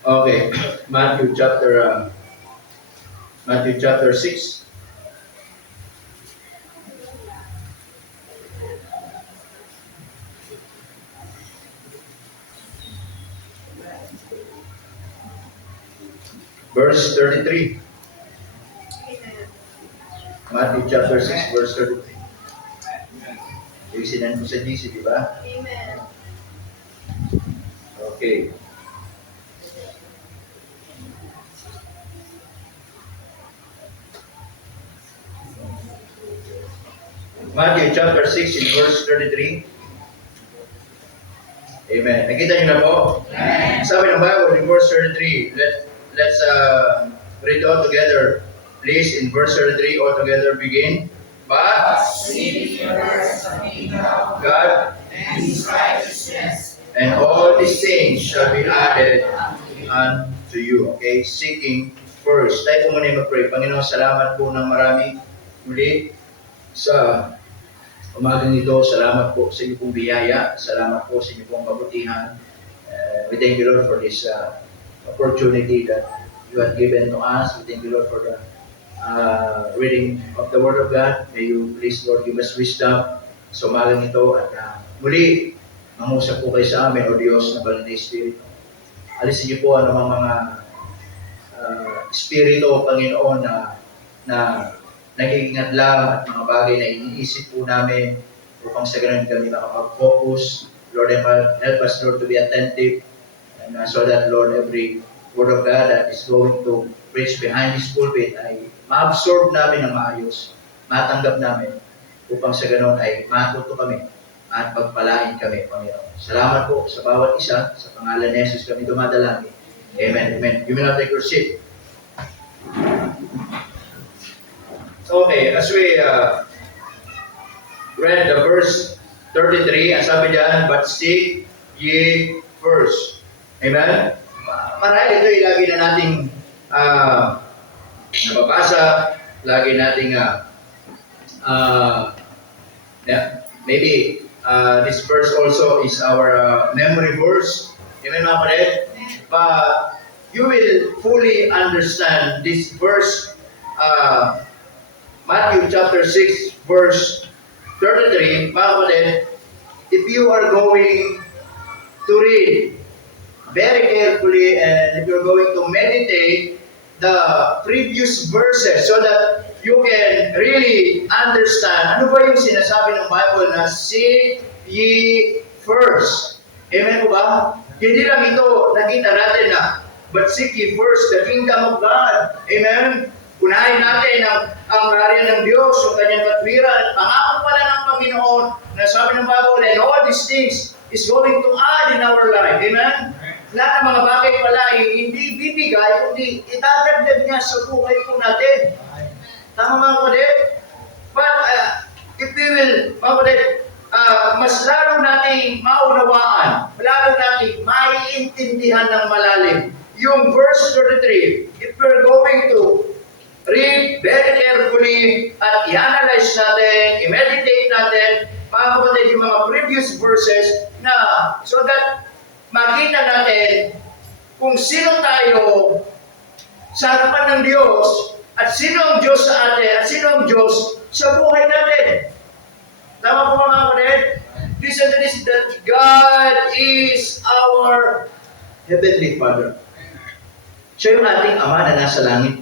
Okay, Matthew chapter 6, verse 33. Matthew chapter 6, verse 33. Yung sinan ko sa GC, di ba? Amen. Okay. Matthew chapter 6 in verse 33. Amen. Nakita niyo na po? Amen. Sabi ng Bible in verse 33. Let's read all together. Please, in verse 33, all together begin. But Seek first the kingdom of God and his righteousness, and all these things shall be added unto you. Okay? Seeking first. Tayo po muna yung mag-pray. Panginoon, salamat po ng marami muli sa umagang ito. Salamat po sa inyo pong biyaya. Salamat po sa inyo pong kabutihan. We thank you, Lord, for this opportunity that you have given to us. We thank you, Lord, for the reading of the Word of God. May you please, Lord, give us wisdom sa umagang ito at muli, mangusap po kayo sa amin, O Diyos na Banal na Espiritu. Alisin niyo po ang mga Espiritu, Panginoon, na nag-iingat lang at mga bagay na iniisip po namin upang sa ganun kami makapag-focus. Lord, help us, Lord, to be attentive and so that, Lord, every Word of God that is going to preach behind this pulpit ay ma-absorb namin ng maayos, matanggap namin upang sa ganun ay matuto kami at pagpalain kami, Panginoon. Salamat po sa bawat isa. Sa pangalan ni Jesus kami dumadalangin. Amen. Amen. You may now take your seat. Okay, as we read the verse 33, ang sabi diyan, but seek ye first. Amen? Marahil ito ay lagi na nating nababasa, lagi nating maybe this verse also is our memory verse. Amen, mga kapatid? But you will fully understand this verse, Matthew chapter 6, verse 33, mga kapatid, if you are going to read very carefully and if you're going to meditate the previous verses so that you can really understand ano ba yung sinasabi ng Bible na seek ye first. Amen po ba? Hindi lang ito nakita natin na but seek ye first the kingdom of God. Amen? Unahin natin ang karya ng Diyos, yung kanyang katwiran. Pangako pala ng Panginoon na sabi ng Bible, and all these things is going to add in our life. Amen? Lahat ng mga bagay pala ay hindi bibigay, kundi itadagdag niya sa buhay po natin. Tama mga kapatid? But if we will, mga kapatid, mas lalo natin maunawaan, lalo natin maiintindihan ng malalim. Yung verse 33, if we're going to read very carefully at i-analyze natin, i-meditate natin, mga kapatid, yung mga previous verses na so that makita natin kung sino tayo sa harapan ng Diyos at sino ang Diyos sa atin at sino ang Diyos sa buhay natin. Tama po mga kapatid? Listen to this, that God is our Heavenly Father. Siya yung ating Ama na nasa langit.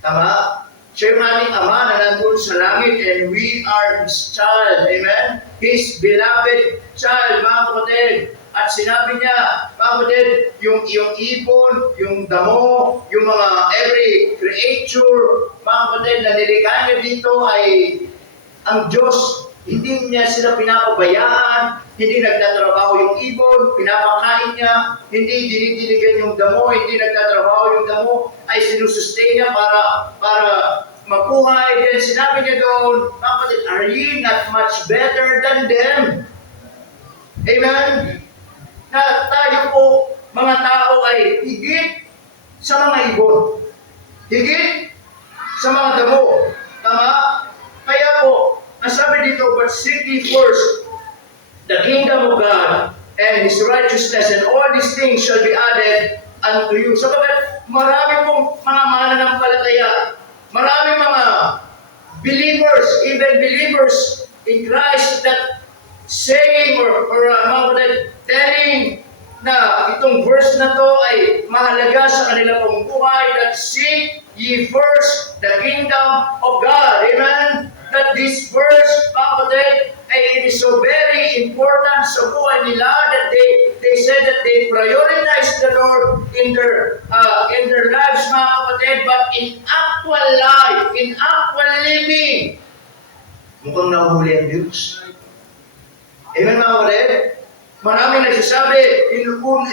Tama? Siya yung ating Ama na nandun sa langit and we are His child. Amen? His beloved child, mga kapatid. At sinabi niya, mga kapatid, yung ibon, yung damo, yung mga every creature, mga kapatid, na nilikha niya dito ay ang Diyos. Hindi niya sila pinapabayaan, hindi nagtatrabaho yung ibon, pinapakain niya, hindi dinidiligan yung damo, hindi nagtatrabaho yung damo, ay sinusustain niya para mabuhay. Then sinabi niya doon, mga kapatid, are ye not much better than them? Amen? Na tayo po, mga tao ay higit sa mga ibon. Higit sa mga damo. Tama? Kaya po, ang sabi dito, but seek ye first the kingdom of God and His righteousness, and all these things shall be added unto you. Sabagat marami pong mga mananampalataya, marami mga believers, even believers in Christ that saying or mga kapatid, telling na itong verse na to ay mahalaga sa kanila pong buhay, that seek ye first the kingdom of God. Amen? That this verse, mga kapatid, ay it is so very important sa buhay nila that they said that they prioritize the Lord in their lives, mga kapatid, but in actual life, in actual living, mukhang nahuhuli ang Diyos. Amen, mga kapatid? Maraming nagsasabi,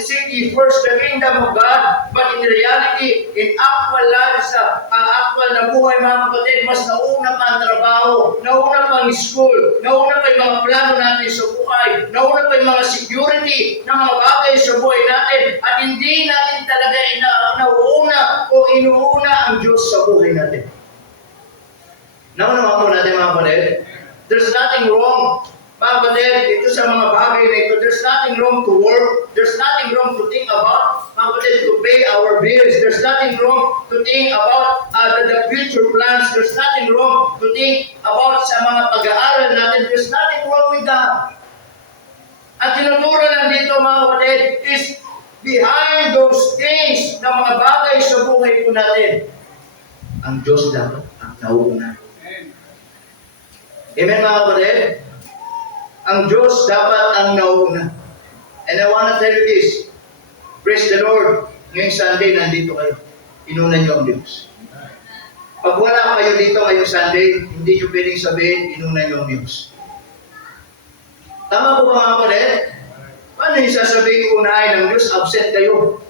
seek ye first the kingdom of God, but in reality, in actual life, sa actual na buhay, mga kapatid, mas nauna pa ang trabaho, nauna pa ang school, nauna pa yung mga plano natin sa buhay, nauna pa yung mga security na mga bagay sa buhay natin, at hindi natin talaga nauuna o inuuna ang Diyos sa buhay natin. Nauna po natin, mga kapatid, there's nothing wrong, mga kapatid, ito sa mga bagay na ito, there's nothing wrong to work, there's nothing wrong to think about, mga kapatid, to pay our bills, there's nothing wrong to think about the future plans, there's nothing wrong to think about sa mga pag-aaral natin, there's nothing wrong with that. At tinuturo lang dito, mga kapatid, is behind those things na mga bagay sa buhay po natin, ang Diyos dapat ang nauuna. Amen, mga kapatid? Ang Diyos dapat ang nauuna. And I want to tell you this. Praise the Lord. Ngayong Sunday, nandito kayo. Inuna niyo ang Diyos. Pag wala kayo dito ngayong Sunday, hindi niyo pwedeng sabihin, inuna niyo ang Diyos. Tama po ba, mga kapatid? Paano yung sasabihin unahin ng Diyos, absent kayo?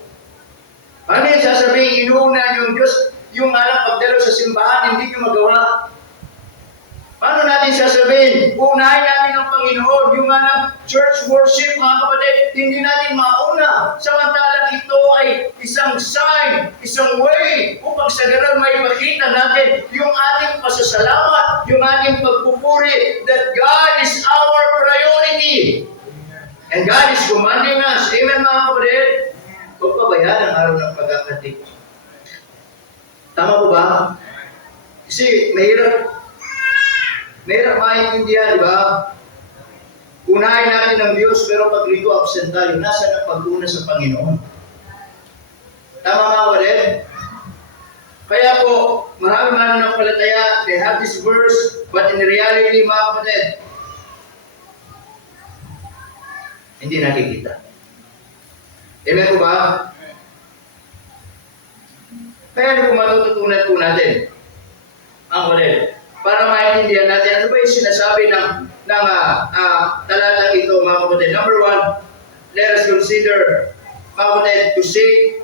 Paano yung sasabihin inuuna niyo ang Diyos, yung alam pagdalo sa simbahan, hindi niyo magawa? Paano natin sasabihin? Unahin natin ang Panginoon. Yung church worship, mga kapatid, hindi natin mauna. Samantalang ito ay isang sign, isang way upang sa ganun may makita natin yung ating pasasalamat, yung ating pagpupuri that God is our priority. And God is commanding us. Amen, mga kapatid? Huwag pabayaan ang araw ng pagkakatik. Tama po ba? Kasi mahirap maintindihan, di ba? Unahin natin ang Diyos, pero pag rito absent tayo, nasa ang pag-una sa Panginoon? Tama, mga kapatid? Kaya po, marami mananampalataya, they have this verse, but in reality, mga kapatid, hindi nakikita. Amen po ba? Kaya ano po matututunan po natin? Mga kapatid, para maintindihan natin, ano ba yung sinasabi ng talatang ito, mga kapatid? Number one, let us consider, mga kapatid, to seek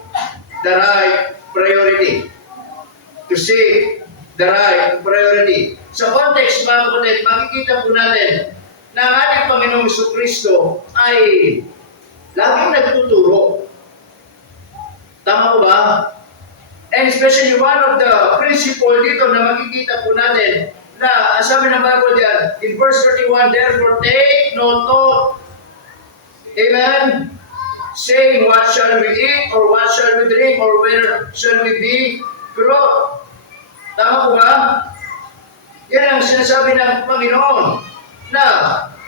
the right priority. To seek the right priority. Sa context, mga kapatid, makikita po natin na ang ating Panginoong Jesucristo ay laging nagtuturo. Tama po ba? And especially one of the principle dito na makikita po natin na sabi ng Bible diyan in verse 31, therefore take no thought. Amen? Saying, what shall we eat, or what shall we drink, or where shall we be clothed? Tama po ba? Yan ang sinasabi ng Panginoon na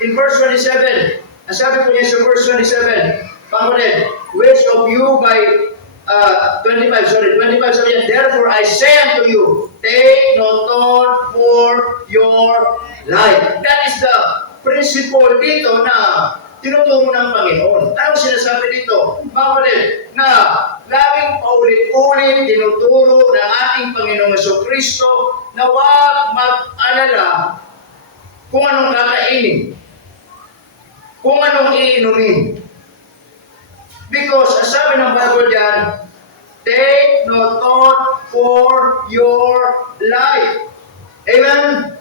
in verse 27, ang sabi po niya sa verse 27, Panginoon, which of you by 25 sabi niya, therefore I say unto you, take no thought for your life. That is the principle dito na tinuturo ng Panginoon. Anong sinasabi dito? Mga kapatid, na laging paulit-ulit tinuturo ng ating Panginoong Jesucristo na huwag mag-alala kung anong kakainin, kung anong iinumin. Because, ang sabi ng Bible dyan, take no thought for your life. Amen?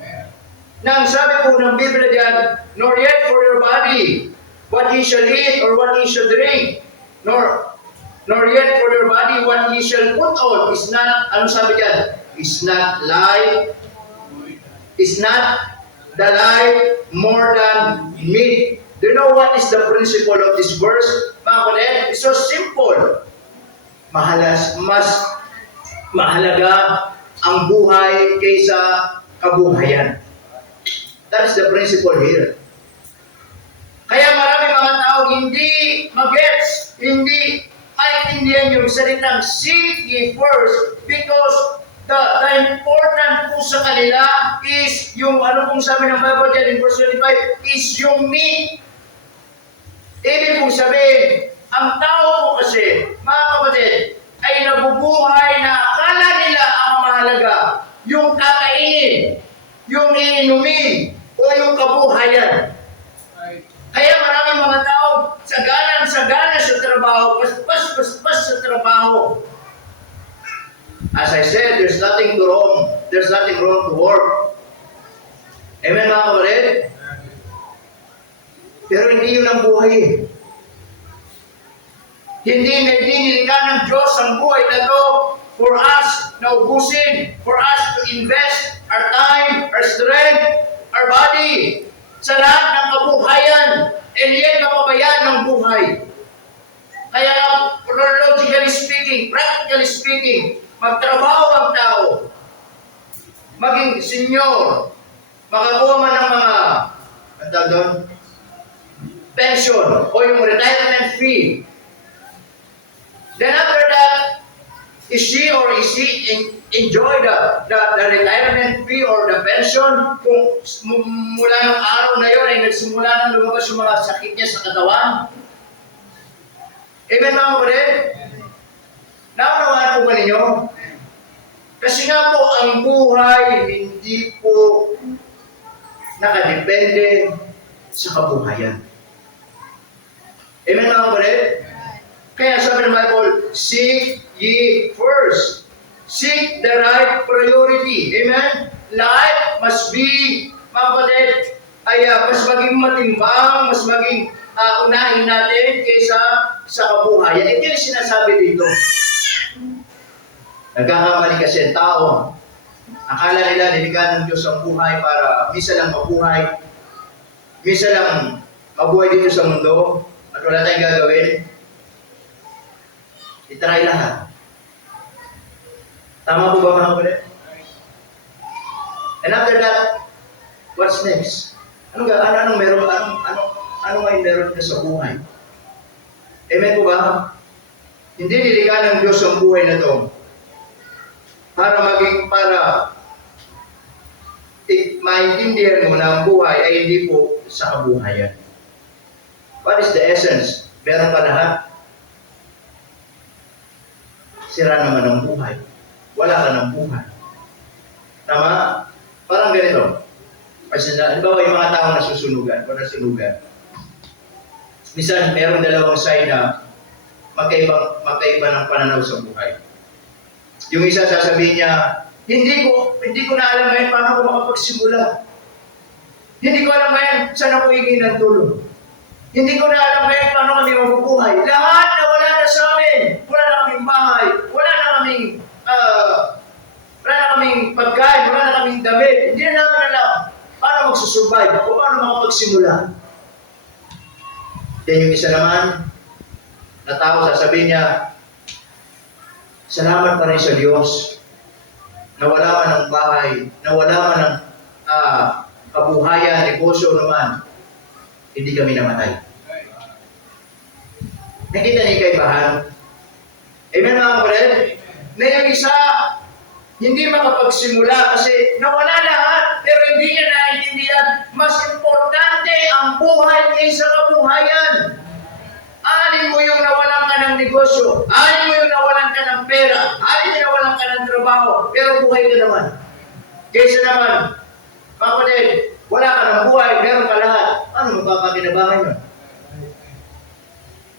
Nang sabi po ng Biblia dyan, nor yet for your body, what ye shall eat or what ye shall drink, nor yet for your body what ye shall put on, is not, ano sabi dyan? Is not life, is not the life more than meat, Do you know what is the principle of this verse? Mga kapatid, it's so simple. Mas mahalaga ang buhay kaysa kabuhayan. That is the principle here. Kaya marami mga tao hindi magets, hindi maintindihan yung salitang seek ye first because the important po sa kanila is yung ano pong sabi ng Bible dyan in verse 25 is yung need. Ibig pong sabihin, ang tao po kasi, mga kapatid, ay nabubuhay na akala nila ang mahalaga yung kakainin, yung iinumin, o yung kabuhayan. Kaya maraming mga tao, sagana sa trabaho, pas sa trabaho. As I said, there's nothing wrong to work. Amen mga kapatid? Pero hindi yun ang buhay eh. Hindi nilikha ng Diyos ang buhay na to for us na ubusin, for us to invest our time, our strength, our body sa lahat ng kabuhayan, and yet kapabayaan ng buhay. Kaya chronologically speaking, practically speaking, magtrabaho ang tao, maging senior, makakuha man ng mga, ang tawag doon, pension o yung retirement fee. Then after that, is she or is he enjoy the retirement fee or the pension kung mula ng araw na yun ay nagsimula nang lumabas yung mga sakit niya sa katawan? Amen mga kapatid? Naunawaan po ba ninyo? Kasi nga po ang buhay hindi po nakadepende sa kabuhayan. Amen mga kapatid? Kaya sabi ng Bible, seek ye first. Seek the right priority. Amen? Life must be, mga kapatid, ay mas maging matimbang, mas maging unahin natin kaysa sa kabuhayan. Ito yung sinasabi dito. Nagkakamali kasi ang tao. Akala nila nilikha ng Diyos ang buhay para misa lang mabuhay. Misa lang mabuhay dito sa mundo at wala tayong gagawin. I-try lahat. Tama po ba mga kapatid? And after that, what's next? Anong meron ka sa buhay? Amen po ba? Hindi nilikha ng Diyos ang buhay na to para maintindihan mo na ang buhay ay hindi po sa kabuhayan. What is the essence? Meron pa lahat. Sira naman ang buhay. Wala ka ng buhay. Tama? Parang ganito. Kasi halimbawa yung mga tao nasusunugan o nasunugan. Minsan, mayroong dalawang side na magkaiba ng pananaw sa buhay. Yung isa sasabihin niya, hindi ko na alam ngayon paano ko makapagsimula. Hindi ko alam ngayon saan ako hingin ng tulong. Hindi ko na alam ngayon paano kami mabubuhay. Lahat na wala na sa amin. Wala na kaming bahay. Wala na kaming pagkain. Wala na kaming damit. Hindi na namin alam paano magsusurvive o paano makapagsimula. Then yung isa naman, na tao sasabihin niya, salamat pa rin sa Diyos na wala man ng bahay, na wala man ng kabuhayan, negosyo naman, hindi kami namatay. Nakita niyo kaibahan? Amen mga kapatid? Na yung isa, hindi makapagsimula kasi nawala lahat, pero hindi niya naiintindihan. Mas importante ang buhay kaysa kabuhayan. Alin mo yung nawalan ka ng negosyo, alin mo yung nawalan ka ng pera, alin yung nawalan ka ng trabaho, pero buhay ka naman. Kaysa naman, mga kapatid, wala ka ng buhay, meron ka lahat. Ano magpapakinabangan yun?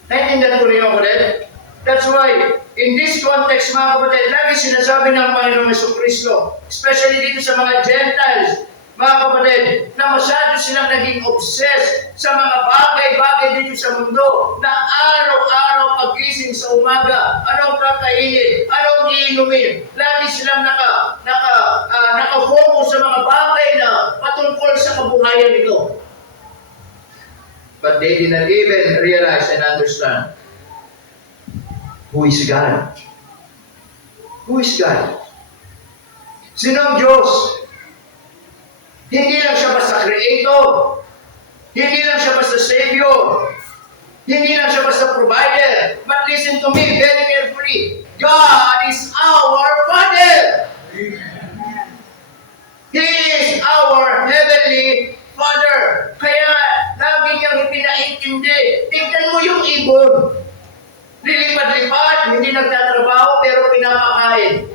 Naintindihan ko rin mga kapatid? That's why, in this context mga kapatid, lagi sinasabi ng Panginoong Jesucristo, especially dito sa mga Gentiles, mga kapatid, na masyado silang naging obsessed sa mga bagay-bagay dito sa mundo na araw-araw pagising sa umaga, anong kakainin, anong iinumin. Lagi silang nakafocus sa mga bagay na patungkol sa kabuhayan nito. but they did not even realize and understand who is God. Who is God? Sino ang Diyos? Hindi lang siya basta creator. Hindi lang siya basta savior. Hindi lang siya basta provider. But listen to me very carefully. God is our Father. He is our Heavenly Father. Kaya lagi niyang ipinaintindi. Tingnan mo yung ibon. Lilipad-lipad, hindi nagtatrabaho pero pinapakain.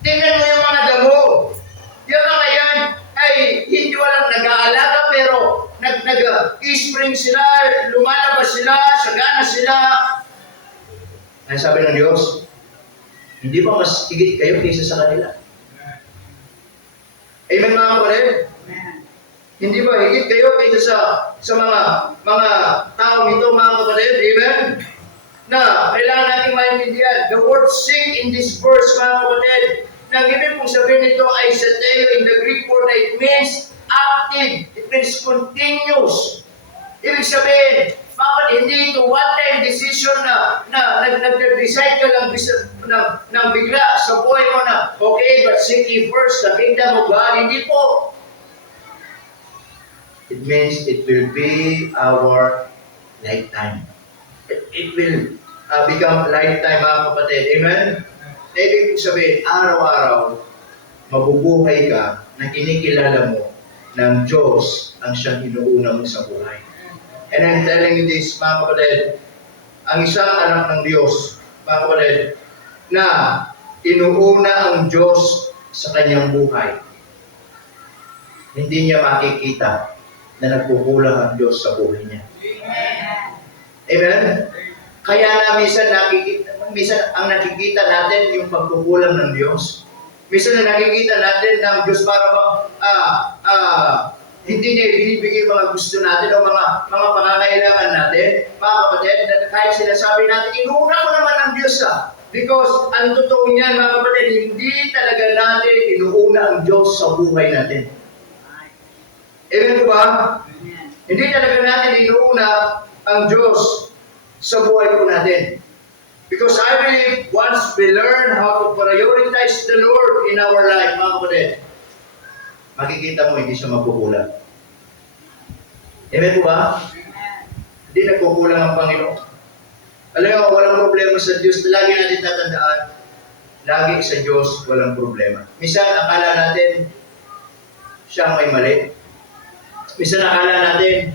Tingnan mo yung mga damo. Yung mga yan ay hindi walang nag-aalaga pero nag-spring sila, lumalabas sila, sagana sila. Ay sabi ng Diyos, hindi ba mas higit kayo kaysa sa kanila? Amen mga kapatid? Hindi ba higit kayo kaysa sa mga taong ito mga kapatid? Amen? Na kailangan natin maintindihan. The word sing in this verse mga kapatid, nang ibig pong sabihin nito ay sateo in the Greek word, it means active, it means continuous. Ibig sabihin, bakit hindi ito one-time decision na nag-decide ka ng bigla sa buhay mo na, okay, but seek ye first the kingdom of God. Hindi po. It means it will be our lifetime. It will become lifetime mga kapatid. Amen? Ibig sabihin, araw-araw, mabubuhay ka na kinikilala mo ng Diyos ang siyang inuuna mo sa buhay. And I'm telling you this, mga kapatid, ang isang anak ng Diyos, mga kapatid, na inuuna ang Diyos sa kanyang buhay. Hindi niya makikita na nagkukulang ang Diyos sa buhay niya. Amen? Kaya na minsan ang nakikita natin yung pagkukulang ng Diyos. Minsan na nakikita natin ng Diyos para bang hindi niya binibigay mga gusto natin o mga pangangailangan natin. Mga kapatid, kahit sinasabi natin, inuuna ko naman ng Diyos because ang totoo niyan, mga kapatid, hindi talaga natin inuuna ang Diyos sa buhay natin. Amen po ba? Hindi talaga natin inuuna ang Diyos sa buhay po natin. Because I believe once we learn how to prioritize the Lord in our life, mga kapatid, makikita mo hindi siya magkukulang. Amen po ba? Hindi nagkukulang ang Panginoon. Alam mo, walang problema sa Diyos. Lagi natin tatandaan, lagi sa Diyos walang problema. Minsan, akala natin siya may mali. Minsan, akala natin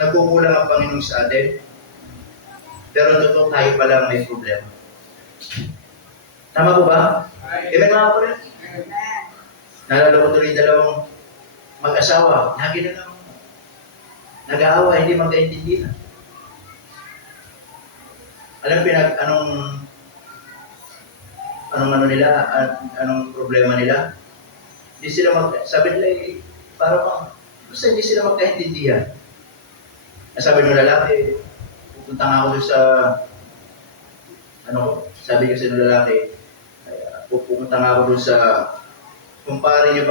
nagkukulang ang Panginoon sa atin. Pero totoo tayo pala may problema. Tama po ba? Amen mga kapatid? Naalala ko tuloy dalawang mag-asawa. Lagi na lang nag-aawa, hindi magkaintindihan. Alam anong problema nila? Hindi sila sabi nila parang basta hindi sila magkaintindihan. Sabi ng lalaki, pupunta nga ako doon sa sabi kasi ng lalaki, pupunta nga ako doon sa kumpare niya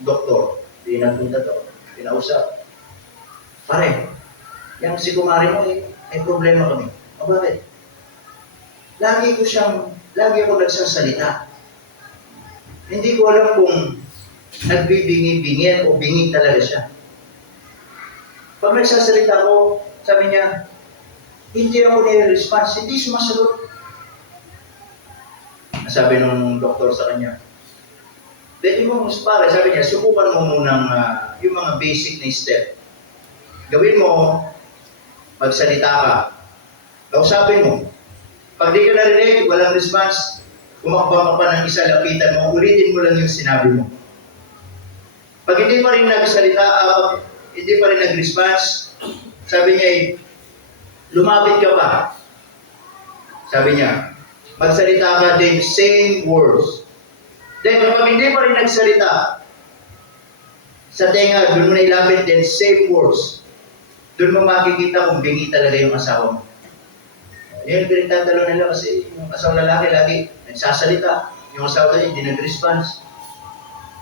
doktor, pinagpunta to, pinausap. Pare, yung si kumare mo may problema kami. O bakit? Lagi ako nagsasalita. Hindi ko alam kung nagbibingi-bingin o bingi talaga siya. Pag nagsasalita ko, sabi niya, hindi ako nire-response, hindi sumasagot. Sabi ng doktor sa kanya, pwede mo pare, sabi niya, subukan mo munang yung mga basic na step. Gawin mo, magsalita ka. Kausapin mo. Pag di ka narinig, walang response, umakbang ka pa ng isa, lapitan mo, ulitin mo lang yung sinabi mo. Pag hindi pa rin nagsalita, hindi pa rin nag-response, sabi niya, lumapit ka pa. Sabi niya, magsalita ka din, same words. Then, kapag hindi pa rin nagsalita, sa tenga, doon mo na ilapit din, same words. Doon mo makikita kung bingi talaga yung asawa mo. Yun, pinagtatalo nila kasi yung asawa lalaki lagi nagsasalita. Yung asawa tayo, hindi nag-response.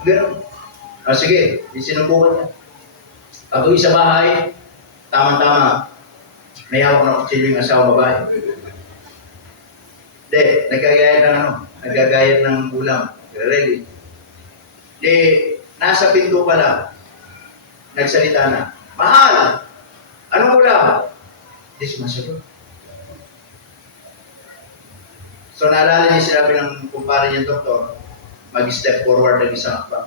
Ganun. Sige, sinubukan niya. Pag uwi sa bahay, Tama-tama, may hawak na kutsilyo yung asawa babae. Hindi, nagagayat ng ulam. Ready? Di, nasa pinto pa lang, nagsalita na, "Mahal, anong ulam?" Di sumasagot. So naalala niya sinabi ng kumpare niyang doktor, mag-step forward ng isang hakbang.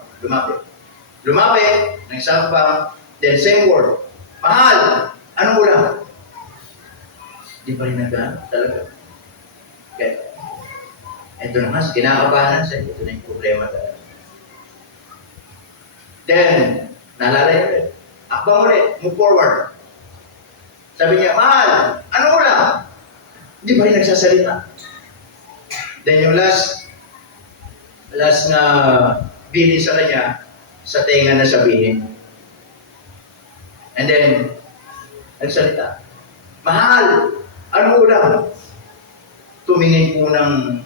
Lumapit ng isang hakbang, then same word, "Mahal, anong ulam?" Di pa rin nagano talaga. Okay. Ito na mas, kinakabahan siya. Ito na yung problema talaga. Then, naalala niya ulit. Hakbang ulit, move forward. Sabi niya, "Mahal, anong ulam?" Di pa rin nagsasalita. Then yung last na bilin sa kanya, sa tenga na sabihin. And then, nagsalita, "Mahal, anong ulam?" Tumingin po ng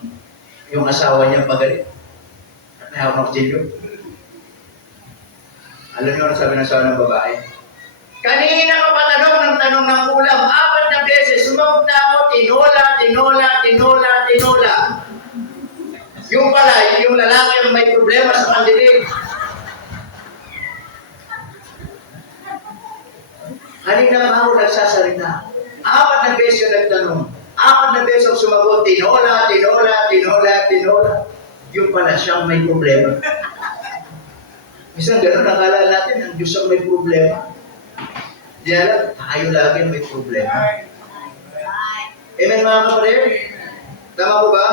yung asawa niya pagalit. At may hawak ng kutsilyo. Alam niyo ano sabi ng asawa ng babae? "Kanina ka pa tanong ng ulam, 4 na beses, sumagot na ako, tinola. Yung pala, yung lalaki ang may problema sa pandinig. Kanina pa ako nagsasalita. 4 na beses yung nagtanong. 4 na beses ang sumagot, tinola. Yung pala siyang may problema. Minsan gano'n, nakala natin, ang Diyos ang may problema. Di alam, tayo lagi may problema. Amen mga kapatid? Tama po ba?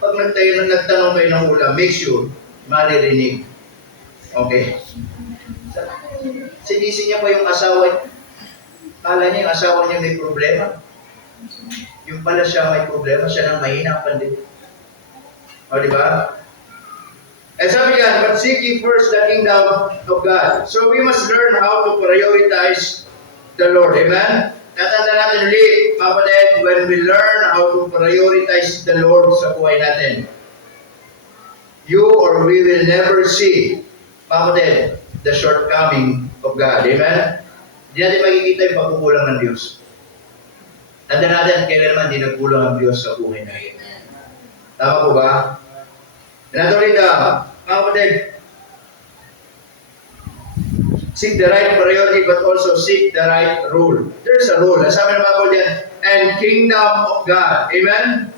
Pag nagtanong kayo ng ulam, make sure, maririnig. Okay? Sinising niya pa yung asawa niya. Kala niya yung asawa niya may problema. Yung pala siya may problema, siya nang mahina ang pandinig. O, di ba? And sabi yan, "But seek ye first the kingdom of God." So we must learn how to prioritize the Lord. Amen? Tatanda natin ulit, mga kapatid, when we learn how to prioritize the Lord sa buhay natin, you or we will never see, mga kapatid, the shortcoming of God. Amen? Hindi natin makikita yung pagkukulang ng Diyos. Tanda natin, kailan naman di nagkulang ang Diyos sa buhay natin. Tama po ba? Natuloy na, mga kapatid, seek the right priority but also seek the right rule. There's a rule. Sabi ng Bible yan, and kingdom of God. Amen?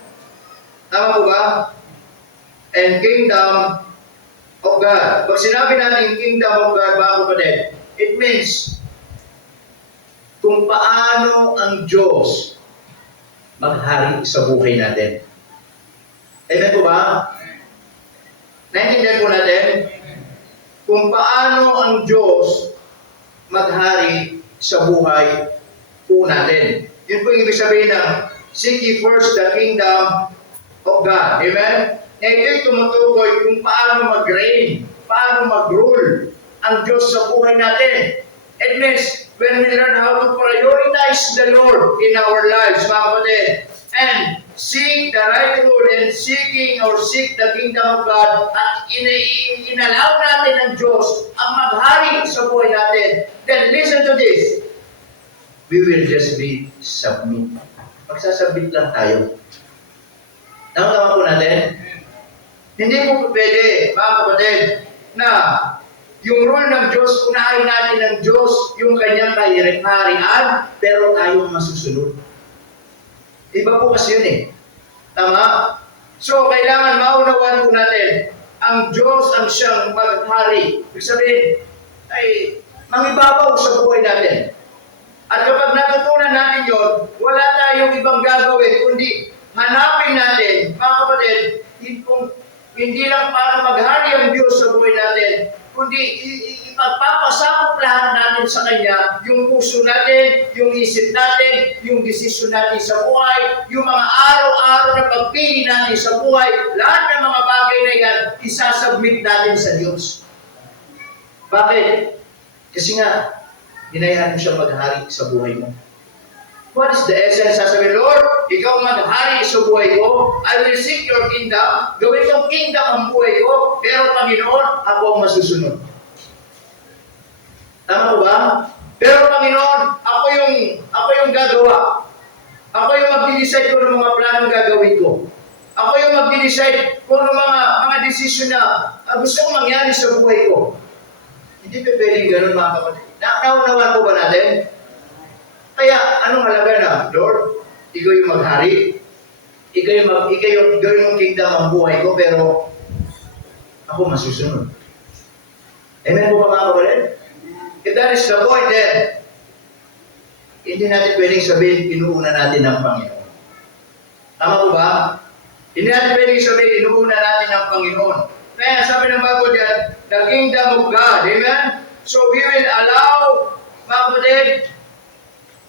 Tama po ba? And kingdom of God. Pag sinabi natin kingdom of God, mga kapatid, it means kung paano ang Diyos maghari sa buhay natin. Amen po ba? Naintindihan po natin kung paano ang Diyos maghari sa buhay po natin. Yun po yung ibig sabihin ng seek ye first the kingdom of God. Amen? Na ito'y tumutukoy kung paano mag-reign, paano mag-rule ang Diyos sa buhay natin. It means when we learn how to prioritize the Lord in our lives, mga kapatid, and seek the right rule and seek the kingdom of God at inalaw natin ng Diyos ang maghari sa buhay natin, then listen to this. We will just be submit. Magsasubmit lang tayo. Tama po natin? Hindi po pwede, mga kapatid, na yung rule ng Diyos, unahin natin ng Diyos yung kanyang kaharian, pero tayo masusunod. Iba po kasi yun eh. Tama? So, kailangan maunawaan po natin, ang Diyos ang siyang maghari. Ibig sabihin, ay mangibabaw sa buhay natin. At kapag natutunan natin yon, wala tayong ibang gagawin, kundi hanapin natin, mga kapatid, hindi lang para maghari ang Diyos sa buhay natin, kundi ipagpapasakop lahat natin sa Kanya, yung puso natin, yung isip natin, yung desisyon natin sa buhay, yung mga araw-araw na pagpili natin sa buhay, lahat ng mga bagay na yan, isasubmit natin sa Diyos. Bakit? Kasi nga, hinayaan mo siyang maghari sa buhay mo. What is the essence? Sasabihin, Lord, ikaw maghari sa buhay ko. I will seek your kingdom. Gawin kong kingdom ang buhay ko. Pero Panginoon, ako ang masusunod. Tama po ba? Pero Panginoon, ako yung gagawa. Ako yung mag-decide kung ano mga planong gagawin ko. Ako yung mag-decide kung ano mga desisyon na gusto kong mangyari sa buhay ko. Hindi pa pwedeng ganun mga kapatid. Naunawan ko ba natin? Kaya, anong halaga na, Lord? Ikaw yung maghari. Ikaw yung gawin mong kingdom ang buhay ko, pero ako masusunod. Amen po ba mga kapatid? If that is the point, then, hindi natin pwedeng sabihin, inuuna natin ng Panginoon. Tama po ba? Hindi natin pwedeng sabihin, inuuna natin ng Panginoon. Kaya sabi ng Bible diyan, the kingdom of God. Amen? So we will allow, mga kapatid,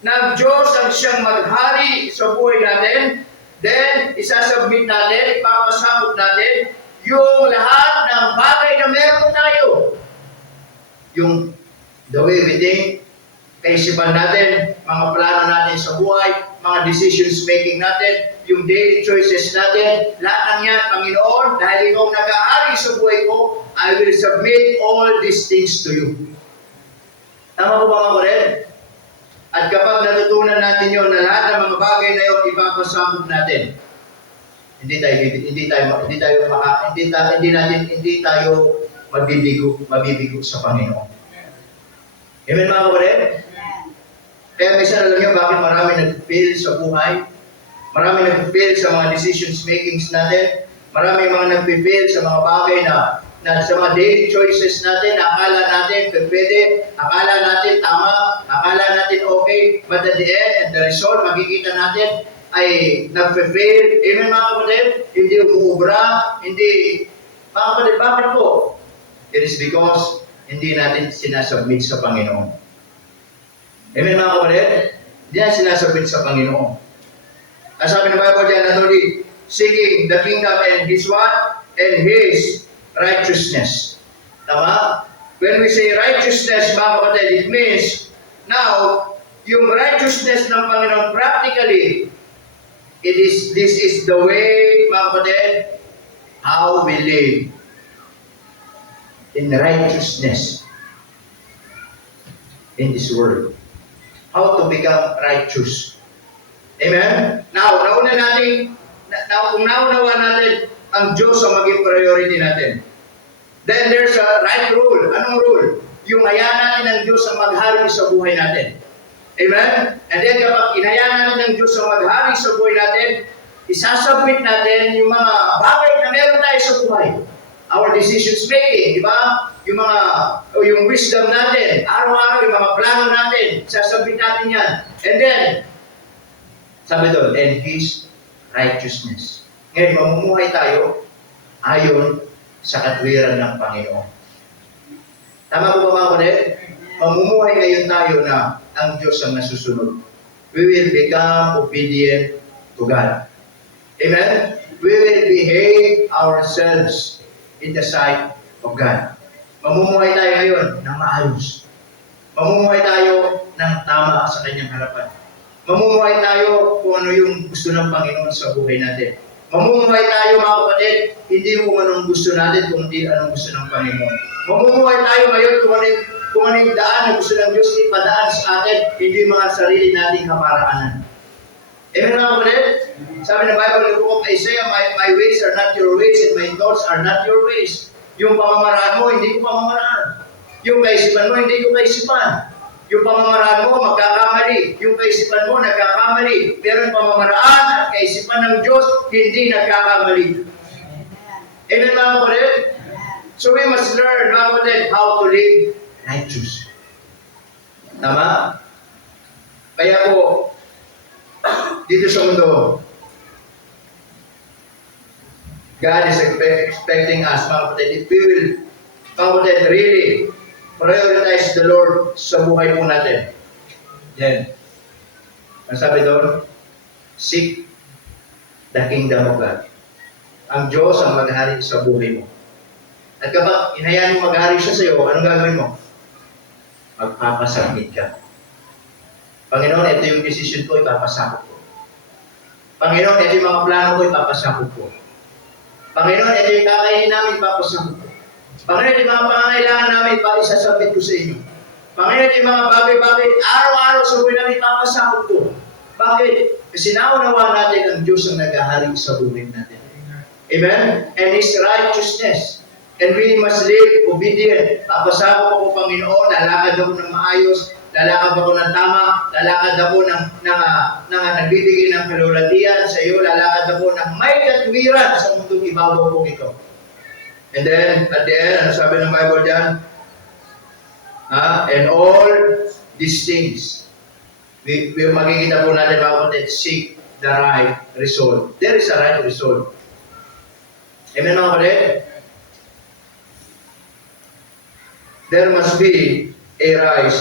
na Diyos ang siyang maghari sa buhay natin. Then, isasubmit natin, ipapasakot natin, yung lahat ng bagay na meron tayo. Yung the way we think, kaisipan natin, mga plano natin sa buhay, mga decisions making natin, yung daily choices natin, lahat ng yan, Panginoon, dahil ikaw nag-aari sa buhay ko, I will submit all these things to you. Tama po ba mga kapatid? At kapag natutunan natin yon na lahat ng mga bagay na yon ipapasakop natin, hindi tayo mabibigo sa Panginoon. Amen mga kapatid? Kaya minsan alam niyo bakit marami nag-fail sa buhay? Marami nag-fail sa mga decisions makings natin. Marami mga nag-fail sa mga bagay na sa mga daily choices natin, akala natin pwede, akala natin tama, akala natin okay, but at the end, and the result, makikita natin ay nag-fail. Amen mga kapatid? Hindi umuubra, hindi, mga kapatid, bakit po? It is because hindi natin sinasubmit sa Panginoon. Amen mga kapatid? Hindi natin sinasubmit sa Panginoon. Ang sabi ng Bible dyan, not only seeking the kingdom and His what? And His righteousness. Tama? When we say righteousness, mga kapatid, it means, now, yung righteousness ng Panginoon, practically, this is the way, mga kapatid, how we live in righteousness in this world. How to become righteous. Amen? Now, kung naunawa natin ang Diyos ang maging priority natin, then there's a right rule. Anong rule? Yung hayaan natin ng Diyos ang maghari sa buhay natin. Amen? And then kapag inayaan natin ng Diyos ang maghari sa buhay natin, isasubmit natin yung mga bagay na meron tayo sa buhay. Our decisions making, di ba? Yung wisdom natin, araw-araw, yung mga plano natin, sasubmit natin yan. And then, sabi doon, and His righteousness. Ngayon, mamumuhay tayo ayon sa katwiran ng Panginoon. Tama po ba mga kapatid? Mamumuhay ngayon tayo na ang Diyos ang nasusunod. We will become obedient to God. Amen? We will behave ourselves in the sight of God. Mamumuhay tayo ngayon ng maayos. Mamumuhay tayo ng tama sa Kanyang harapan. Mamumuhay tayo kung ano yung gusto ng Panginoon sa buhay natin. Mamumuhay tayo mga kapatid, hindi kung anong gusto natin, kundi anong gusto ng Panginoon. Mamumuhay tayo ngayon kung ano yung daan na gusto ng Diyos ipadaan sa atin, hindi mga sarili nating kaparaanan. Amen mga kapatid? Sabi ng Bible, in the book of Isaiah, my ways are not your ways and my thoughts are not your ways. Yung pamamaraan mo, hindi ko pamamaraan. Yung kaisipan mo, hindi ko kaisipan. Yung pamamaraan mo, magkakamali. Yung kaisipan mo, nagkakamali. Pero yung pamamaraan at kaisipan ng Diyos, hindi nagkakamali. Amen mga kapatid? So we must learn, mga kapatid, how to live righteous. Tama? Kaya po, dito sa mundo, God is expecting us, mga kapatid, if we will, mga kapatid, really prioritize the Lord sa buhay po natin. Then, ang sabi doon, seek the kingdom of God. Ang Diyos ang maghari sa buhay mo. At kapag inayaan mo maghari siya sa iyo, anong gagawin mo? Magpapasubmit ka. Panginoon, ito yung decision ko, ipapasakot ko. Panginoon, ito yung mga plano ko, ipapasakot ko. Panginoon, ito yung kakainin namin, ipapasakot ko. Panginoon, yung mga pangangailangan namin, isasubmit ko sa inyo. Panginoon, yung mga bagay-bagay, araw-araw sa buhay namin ipapasakot ko. Bakit? Kasi naunawa natin ang Diyos ang naghahari sa buhay natin. Amen? And His righteousness. And we must live obedient. Papasakot ako, Panginoon, lalakad ako ng maayos, lalakad ako ng tama, lalakad ako ng nagbibigay ng kalulatian sa iyo, lalakad ako ng may katwiran sa mundong ibabaw kong ito. And then, at the end, ano sabi ng Bible dyan? And all these things, we makikita po natin mga kapatid, seek the right result. There is a right result. Amen mga kapatid? There must be a right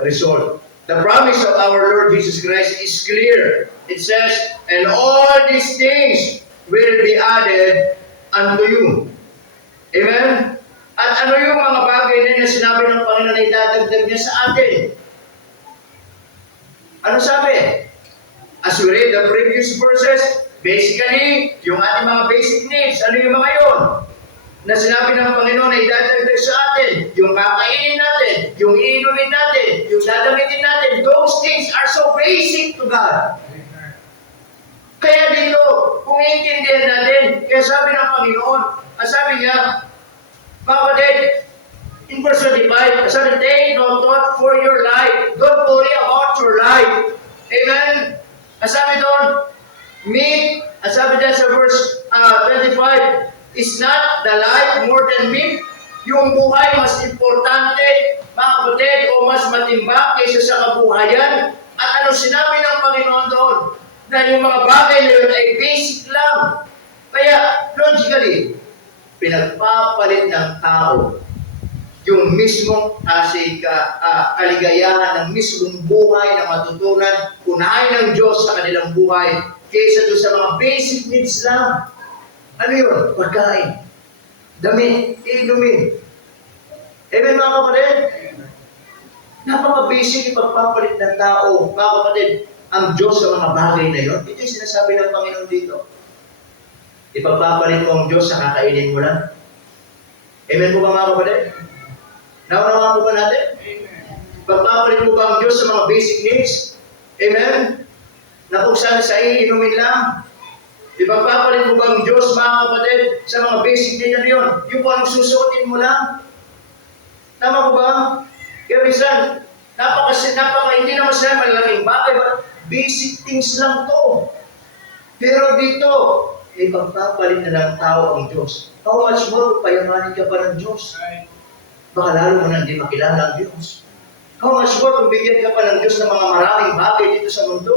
result. The promise of our Lord Jesus Christ is clear. It says, and all these things will be added unto you. Amen? At ano yung mga bagay na sinabi ng Panginoon na idadagdag niya sa atin? Ano sabi? As we read the previous verses, basically, yung ating mga basic needs, ano yung mga yun? Na sinabi ng Panginoon na idadagdag sa atin, yung kakainin natin, yung iinumin natin, yung dadamitin natin, those things are so basic to God. Kaya dito, kung iintindihan natin, kaya sabi ng Panginoon, sabi niya, kapatid, in verse 25, sabi, take no thought for your life. Don't worry about your life. Amen? Sabi doon, meat, sabi dyan sa verse 25, is not the life more than meat? Yung buhay mas importante, mga kapatid, o mas matimbang kaysa sa kabuhayan? At ano sinabi ng Panginoon doon? Na yung mga bagay na yun ay basic lang. Kaya, logically, pinagpapalit ng tao yung mismong kaligayahan ng mismong buhay na matutunan, unahin ng Diyos sa kanilang buhay kaysa doon sa mga basic needs lang. Ano yun? Pagkain, damit, inumin. Amen mga kapatid? Napaka-basic ipagpapalit ng tao, mga kapatid, ang Diyos sa mga bagay na yun. Ito yung sinasabi ng Panginoon dito. Ipagpapalit mo ang Diyos sa kakainin mo lang. Amen po ba mga kapatid? Naunawa po ba natin? Ipagpapalit mo ba ang Diyos sa mga basic needs? Amen? Na kung saan sa iinumin lang. Ipagpapalit mo ba ang Diyos mga kapatid sa mga basic needs na yun? Yung kung anong susuotin mo lang. Tama po ba? Kaya minsan, hindi naman sila malaking bagay, but basic things lang to. Pero dito, ipagpapalit na lang tao ang Diyos. How much more payamanin ka pa ng Diyos? Baka lalo mo na hindi makilala ang Diyos. How much more kung bigyan ka pa ng Diyos ng mga maraming bagay dito sa mundo?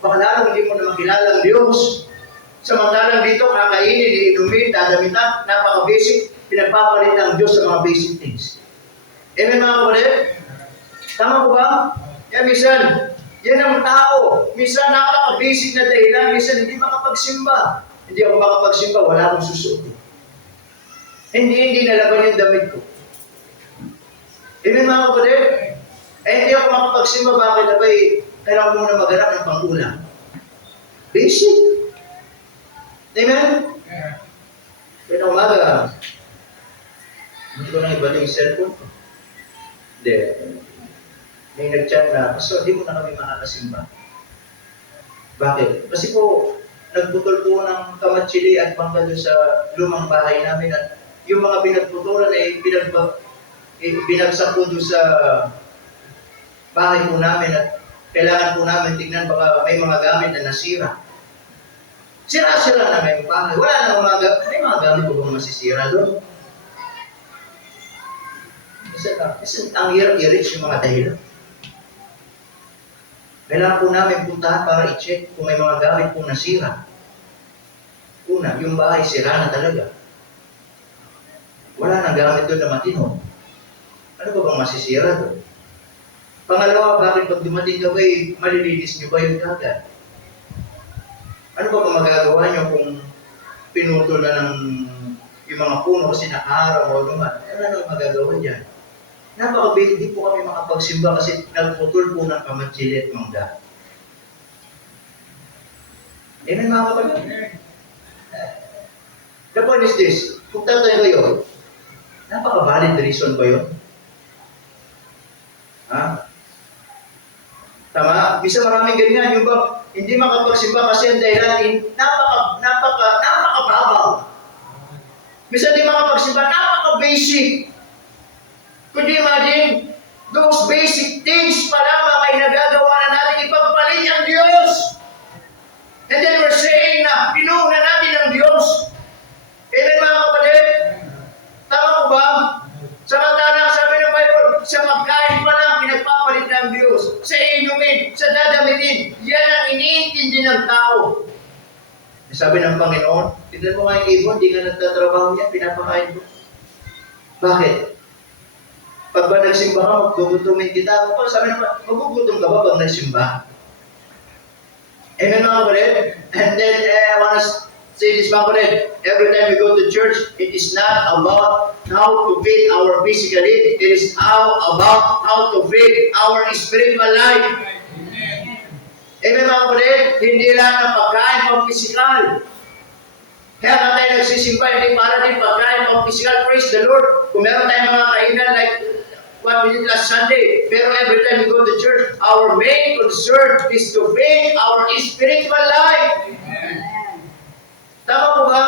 Baka lalo hindi mo na makilala ang Diyos. Samantalang dito, kakainin, iinumin, dadamitan, napaka-basic, pinagpapalit ng Diyos sa mga basic things. Amen mga kapatid? Tama po ba? Kaya minsan, yan ang tao. Minsan napaka-basic na dahilan, minsan hindi makapagsimba. Hindi ako makapagsimba, wala akong susuot. Hindi nalaban yung damit ko. Amen mga kapatid? Hindi ako makapagsimba, bakit abay, kailangan mo muna maghanap ng pang-ulam. Basic. Amen? Kaya umaga, hindi ko nang iba yung cellphone ko. Hindi. May nag-chat na, so hindi mo na kami makakasimba. Bakit? Kasi po, nagputol po ng kamatsili at bangka doon sa lumang bahay namin at yung mga pinagputulan ay binagsak po doon sa bahay po namin at kailangan po namin tignan baka may mga gamit na nasira. Sira-sira na may bahay. Wala na may mga gamit po bang masisira doon? Kasi ang hirap i-reach yung mga dahilan. Kailangan po namin puntahan para i-check kung may mga gamit pong nasira. Una, yung bahay sira na talaga. Wala nang gamit doon na matino. Ano ba bang masisira doon? Pangalawa, bakit pag dumating ka ba, malilinis nyo ba yung dagat? Ano ba bang magagawa nyo kung pinutol na ng yung mga puno kasi nakaharap o naman? Ano na magagawa dyan? Napakabili, di po kami makapagsimba kasi nagputol po ng kamatsili at mangga. Amen mga kapatid? The point is this, kung tatay kayo, napaka-valid reason ba yun? bisa maraming ganyan, yung ba, hindi makapagsimba kasi ang dahilan, napakababaw. Bisa hindi makapagsimba, napaka-basic. Could you imagine? Those basic things pa lamang ay nagagawa na natin ipagpalit ang Diyos. And then we're saying na pinuuna natin ang Diyos. Amen mga kapatid? Tama po ba? Samantala, sabi ng Bible, sa pagkain pa lang pinagpapalit ng Diyos. Sa inumin, sa dadamitin, yan ang iniintindi ng tao. Sabi ng Panginoon, tignan mo nga yung ibon, di nga nagtatrabaho yan, pinapakain ko. Bakit? Pag ba nagsimba ka, gugutumin kita. Sabi naman, magugutom ka ba pag nagsimba? Amen mga kapatid? And then, I want to say this mga kapatid, every time we go to church, it is not about how to feed our physical need, it is about how to feed our spiritual life. Amen mga kapatid? Hindi lang ang pagkain pang physical. Kaya nga tayo nagsisimba, hindi para din pagkain pang physical. Praise the Lord. Kung meron tayong mga kainan like what we did last Sunday, pero every time we go to church, our main concern is to feed our spiritual life. Tama po ba?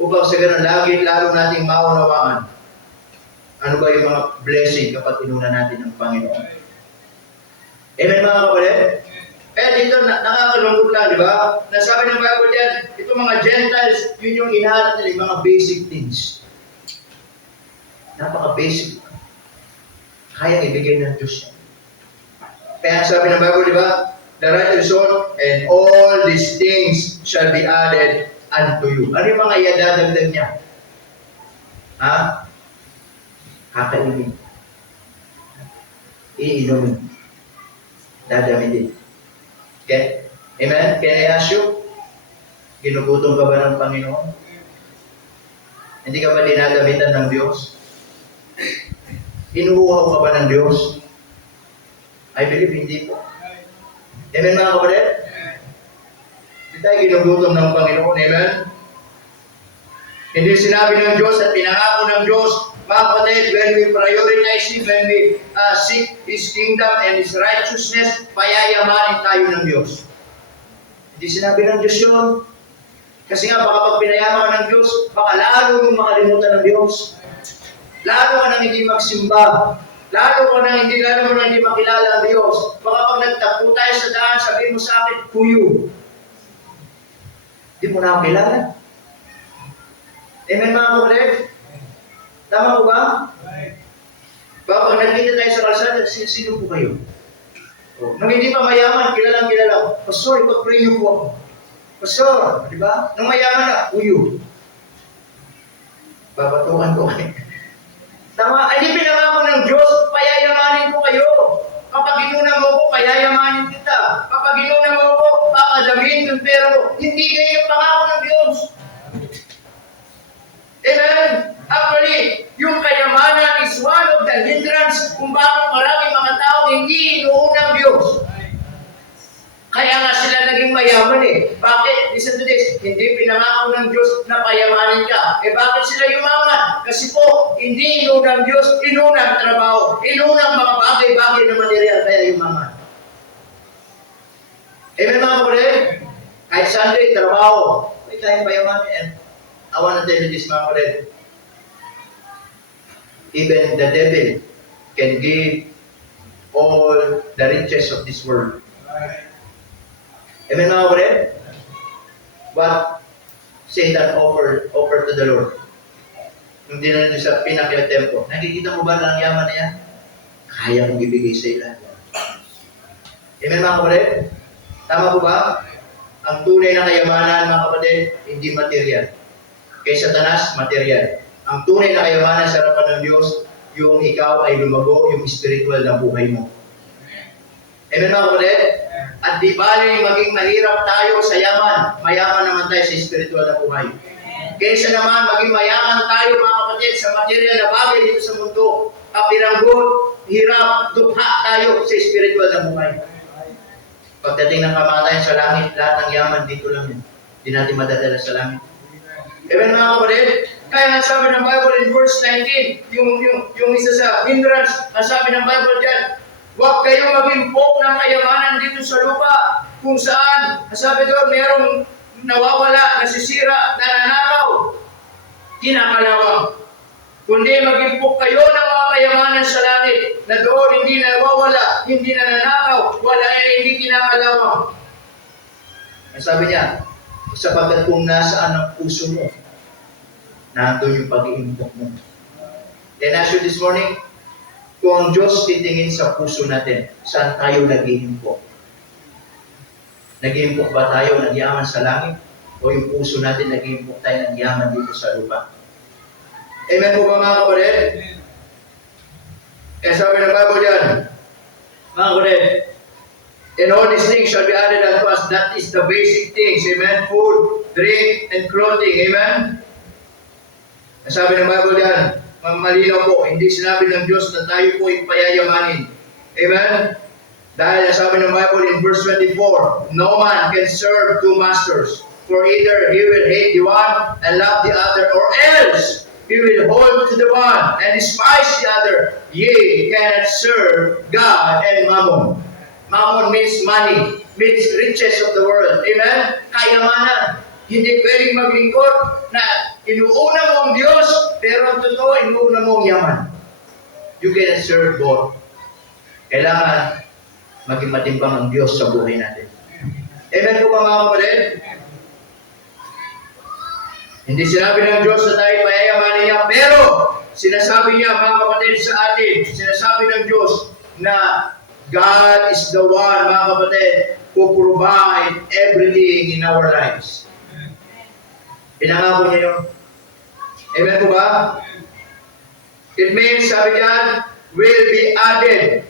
Upang sa ganun, lalo nating maunawaan ano ba yung mga blessing kapag inuna natin ng Panginoon. Amen mga kapatid? Eh dito, nakakalungkot lang, di ba? Nasabi ng Bible dyan, itong mga Gentiles, yun yung hinahanap nila, yung mga basic things. Napaka-basic. Kaya ibigay ng Diyos yan. Kaya sabi ng Bible, di ba? The right result, and all these things shall be added unto you. Ano yung mga iadadagdag niya? Ha? Kakainin. Iinumin. Dadamitin. Okay? Amen? Can I ask you? Ginugutom ka ba ng Panginoon? Hindi ka ba dinadamitan ng Diyos? Inuuhaw ka ba ng Diyos? I believe hindi po. Amen mga kapatid? Hindi tayo ginugutom ng Panginoon. Amen? Hindi sinabi ng Diyos at pinangako ng Diyos, mga kapatid, when we prioritize Him, when we seek His kingdom and His righteousness, payayamanin tayo ng Diyos. Hindi sinabi ng Diyos yun. Kasi nga, baka pag pinayaman ka ng Diyos, baka lalo mong makalimutan ng Diyos. Lalo ka nang hindi magsimba. Lalo mo nang hindi makilala ang Diyos. Baka pag nagtagpo tayo sa daan, sabihin mo sa akin, kuyo. Hindi mo na ako kilala. Amen mga kapatid? Tama po ba? Baka pag nagkita tayo sa kalsada, sino po kayo? Nung hindi pa mayaman, kilalang kilala. Pastor, ipag-pray niyo po ako. Pastor, di ba? Nung mayaman na, uyo. Babatukan ko kayo. Tama, hindi pinangako ng Diyos, payayamanin ko kayo. Kapag inunan mo ko, payayamanin kita. Kapag inunan mo ko, papadamihin yung pera mo. Hindi kayo yung pangako ng Diyos. Amen? Actually, yung kayamanan is one of the hindrance kung bakit maraming mga tao hindi inuuna ang Diyos. Kaya nga sila naging mayaman eh. Bakit? Listen to this. Hindi pinangako ng Diyos na payamanin ka. Eh bakit sila yumaman? Kasi po, hindi inuna ang Diyos, inuna ang trabaho, inuna ang mga bagay-bagay na material, kaya yumaman. Amen mga kapatid? Kahit Sunday, trabaho. May tayong payamanin. And I want to tell you this mga kapatid. Even the devil can give all the riches of this world. Amen mga kapatid? What Satan offer to the Lord? Nung dinala niyo sa pinakil tempo, nakikita mo ba ang yaman na yan? Kaya kong ibigay sa ila. Amen mga kapatid? Tama po ba? Ang tunay na kayamanan mga kapatid, hindi material. Kay Satanas, material. Ang tunay na kayamanan sa harapan ng Diyos, yung ikaw ay lumago, yung spiritual na buhay mo. Amen mga kapatid? At di bali maging mahirap tayo sa yaman, mayaman naman tayo sa spiritual na buhay. Kaysa naman maging mayaman tayo mga kapatid sa material na bagay dito sa mundo, kapiranggot, hirap, dukha tayo sa spiritual na buhay. Pagdating ng kamatayan sa langit, lahat ng yaman dito lang yun. Hindi natin madadala sa langit. Amen mga kapatid? Kaya nga sabi ng Bible in verse 19, yung isa sa hindrance, ang sabi ng Bible dyan, Huwag kayong mag-impok ng kayamanan dito sa lupa kung saan, sabi doon, merong nawawala, nasisira, nananakaw, kinakalawang. Kundi mag-impok kayo ng mga kayamanan sa langit na doon hindi nawawala, hindi nananakaw, wala hindi kinakalawang. Ang sabi niya, sapagkat kung nasaan ang puso mo, nandun yung pag-iimpok mo. Then ask you this morning, kung ang Diyos titingin sa puso natin, saan tayo nag-iimpok? Nag-iimpok ba tayo ng yaman sa langit? O yung puso natin nag-iimpok tayo ng yaman dito sa lupa? Amen po ba mga kapatid? Kaya sabi ng Bible dyan, mga kapatid, and all these things shall be added unto us. That is the basic things. Amen? Food, drink, and clothing. Amen? Ang sabi ng Bible dyan, malinaw po, hindi sinabi ng Diyos na tayo po ay payayamanin. Amen? Dahil sabi ng Bible in verse 24, no man can serve two masters, for either he will hate the one and love the other, or else he will hold to the one and despise the other. Ye cannot serve God and mammon. Mammon means money, means riches of the world. Amen? Kayamanan. Hindi pwedeng maglingkod na inuuna mo ang Diyos, pero ang totoo, inuuna mo ang yaman. You cannot serve both. Kailangan maging matimbang ang Diyos sa buhay natin. Amen po ba mga kapatid? Hindi sinabi ng Diyos na tayo payayamanin niya, pero sinasabi niya mga kapatid sa atin, sinasabi ng Diyos na God is the one, mga kapatid, who provide everything in our lives. Pinangako niya yun. Amen po ba? It means, sabi diyan, will be added.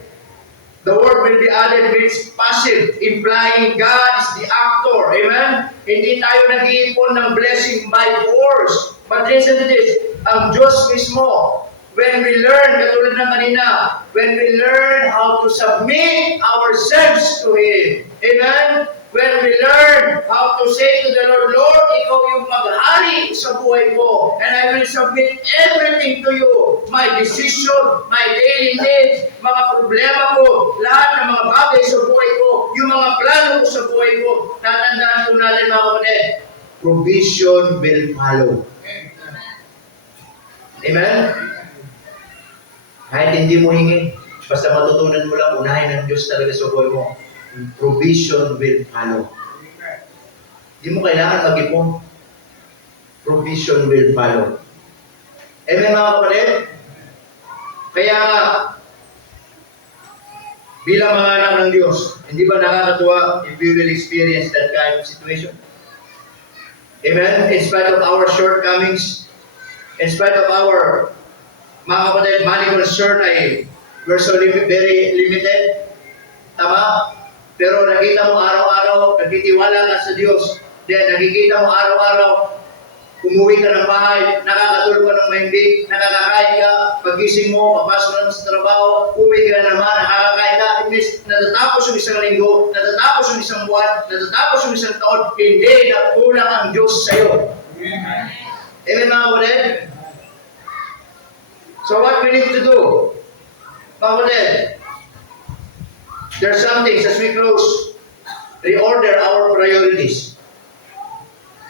The word will be added means passive, implying God is the actor. Amen? Hindi tayo nag-iipon ng blessing by force. But listen to this, ang Diyos mismo, when we learn, katulad ng kanina, when we learn how to submit ourselves to Him. Amen? When we learn how to say to the Lord, Lord, Ikaw yung maghari sa buhay ko, and I will submit everything to you. My decision, my daily needs, mga problema ko, lahat ng mga bagay sa buhay ko, yung mga plano ko sa buhay ko, tatandaan po natin mga kapatid, provision will follow. Amen? Kahit hindi mo hingin, basta matutunan mo lang, unahin ng Diyos talaga sa buhay mo. Provision will follow. Hindi mo kailangan mag-ipon. Provision will follow. Amen mga kapatid? Kaya nga, bilang mga anak ng Diyos, hindi ba nakakatuwa if we will experience that kind of situation? Amen? In spite of our shortcomings, in spite of our, mga kapatid, money concern ay we're so very limited. Tama? Pero nakita mo araw-araw, nagtitiwala ka sa Diyos. Then nakikita mo araw-araw, umuwi ka ng bahay, nakakatulog ka ng mahimbing, nakakakain ka, pagising mo, papasok ka naman sa trabaho, uwi ka na naman, nakakakain ka. It means, natatapos yung isang linggo, natatapos yung isang buwan, natatapos yung isang taon, hindi nagkulang ang Diyos sa'yo. Amen mga kapatid? So what we need to do? Mga kapatid, there are some things as we close, reorder our priorities.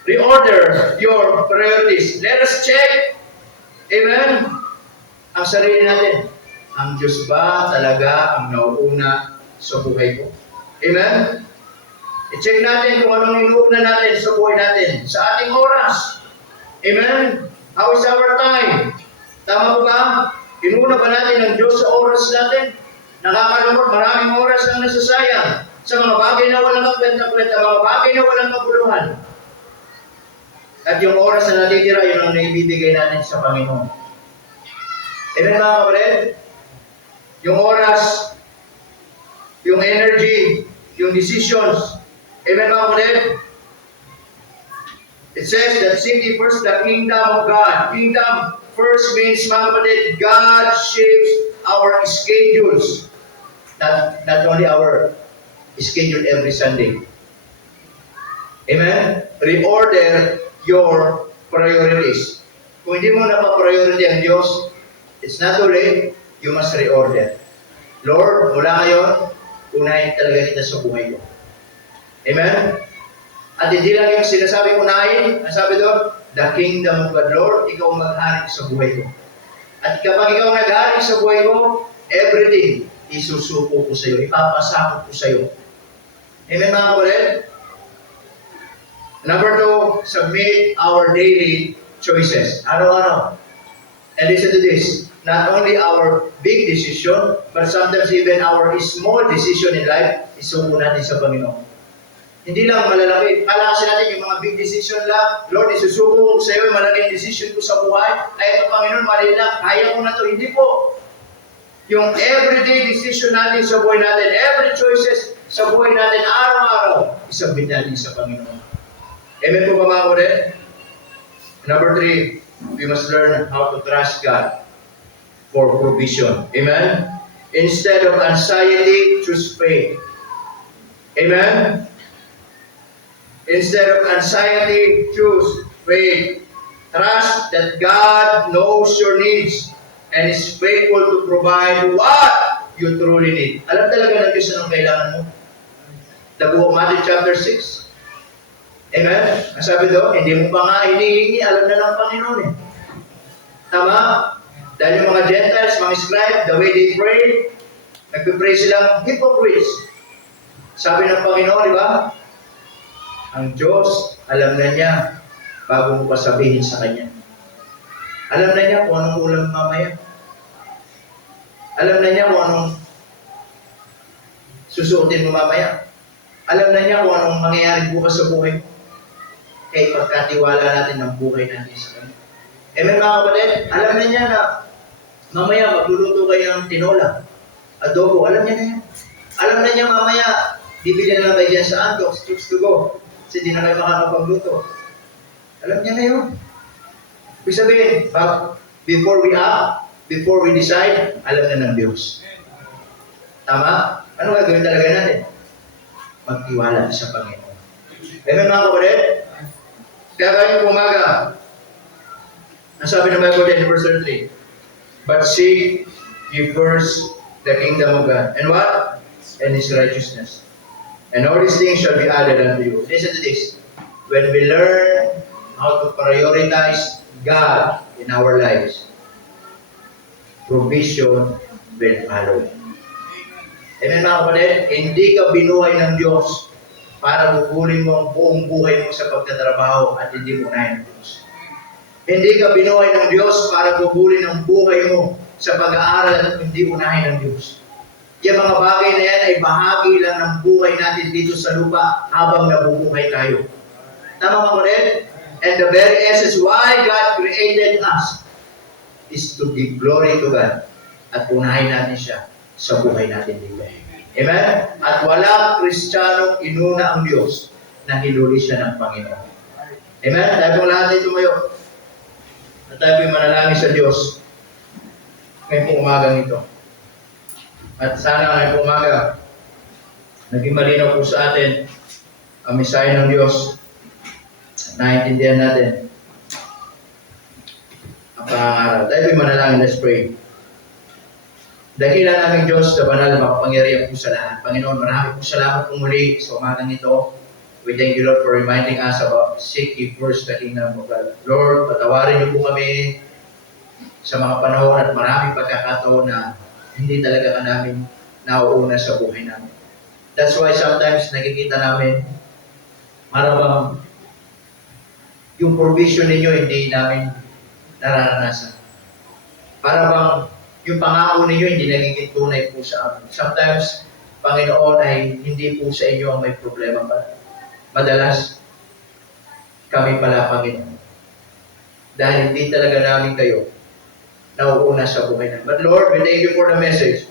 Reorder your priorities. Let us check, amen, ang sarili natin. Ang Diyos ba talaga ang nauuna sa buhay ko? Amen? I-check natin kung anong inuuna natin sa buhay natin, sa ating oras. Amen? How is our time? Tama po ba? Inuuna ba natin ang Diyos sa oras natin? Nakakalungkot, maraming oras ang nasasayang sa mga bagay na walang kakwenta-kwenta, mga bagay na walang kabuluhan. At yung oras na natitira, yun ang naibibigay natin sa Panginoon. Amen mga kapatid? Yung oras, yung energy, yung decisions. Amen mga kapatid? It says that seek ye first the kingdom of God. Kingdom first means, mga kapatid, God shapes our schedules. Not only our schedule every Sunday. Amen? Reorder your priorities. Kung hindi mo na pa-priority ang Diyos, it's not too late, you must reorder. Lord, mula ngayon, unahin talaga kita sa buhay ko. Amen? At hindi lang yung sinasabing unahin, ang sabi doon, the kingdom of God, Lord, ikaw maghari sa buhay ko. At kapag ikaw naghari sa buhay ko, everything, isusuko ko sa iyo, ipapasakot ko sa iyo. Amen, mga kapatid? Number 2, submit our daily choices. Ano-ano? And listen to this, not only our big decision, but sometimes even our small decision in life, isuko natin sa Panginoon. Hindi lang malalaki. Kala kasi natin yung mga big decision lang, Lord, isusuko ko sa iyo, malaking decision ko sa buhay. Ay, ito, Panginoon, mali lang. Kaya ko na to. Hindi po. Yung everyday decision natin sa buhay natin, every choices sa buhay natin, araw-araw, isabit natin sa Panginoon. Amen po ba, mga kapatid? Number 3, we must learn how to trust God for provision. Amen? Instead of anxiety, choose faith. Amen? Instead of anxiety, choose faith. Trust that God knows your needs and is faithful to provide what you truly need. Alam talaga ng Diyos anong kailangan mo. The book of Matthew chapter 6. Amen? Ang sabi doon, hindi mo pa nga hinihingi, alam na ng Panginoon eh. Tama? Dahil yung mga Gentiles, mga scribe, the way they pray, nagpipray silang hypocrites. Sabi ng Panginoon, di ba? Ang Diyos, alam na niya bago mo pa sabihin sa Kanya. Alam na niya kung anong ulam mamaya. Alam na niya kung anong susuotin mo mamaya. Alam na niya kung anong mangyayari bukas sa buhay mo. Kaya pagkatiwala natin ang buhay natin sa Kanya. Amen, mga kapatid? Alam na niya na mamaya magluluto kayo ng tinola, adobo. Alam niya na yan. Alam na niya mamaya, bibili na lang kayo dyan sa Antox, Chooks to Go. Kasi di na kayo makakapagluto. Alam niya na yun. Ibig sabihin, before we act, before we decide, alam na ng Diyos. Tama? Ano gagawin talaga natin? Magtiwala sa Panginoon. Amen, mga kapatid? Kaya kayo umaga, ang sabi ng Bible in verse 3, but seek ye first the kingdom of God. And what? And His righteousness. And all these things shall be added unto you. Listen to this. When we learn how to prioritize God in our lives, provision will follow. Amen, mga kapatid? Hindi ka binuhay ng Diyos para gugulin mo ang buong buhay mo sa pagtatrabaho at hindi mo unahin ng Diyos. Hindi ka binuhay ng Diyos para gugulin ang buhay mo sa pag-aaral at hindi unahin ng Diyos. Yung mga bagay na yan ay bahagi lang ng buhay natin dito sa lupa habang nabubuhay tayo. Tama, mga kapatid? And the very essence why God created us is to give glory to God at unahin natin siya sa buhay natin dito. Amen? At walang Kristiyanong inuna ang Diyos na hinuli siya ng Panginoon. Amen? Tayo pong lahat ay tumayo. At tayo po'y manalangin sa Diyos ngayong pong umagang ito. At sana ngayong pong umaga, naging malinaw po sa atin ang mensahe ng Diyos. Naintindihan natin ang pangangaral. Tayo po'y manalangin. Let's pray. Dakila naming Diyos na banal, makapangyarihan po sa lahat. Panginoon, marami po salamat po muli sa umagang ito. We thank you, Lord, for reminding us about seek ye first the kingdom of God. Lord, patawarin niyo po kami sa mga panahon at maraming pagkakataon na hindi talaga ka namin nauuna sa buhay namin. That's why sometimes nakikita namin marabang yung provision ninyo hindi namin nararanasan. Parang yung pangako ninyo hindi nagiging tunay po sa amin. Sometimes, Panginoon, ay hindi po sa inyo ang may problema pa. Madalas, kami pala, Panginoon. Dahil hindi talaga namin kayo nauuna sa buhay namin. But Lord, we thank you for the message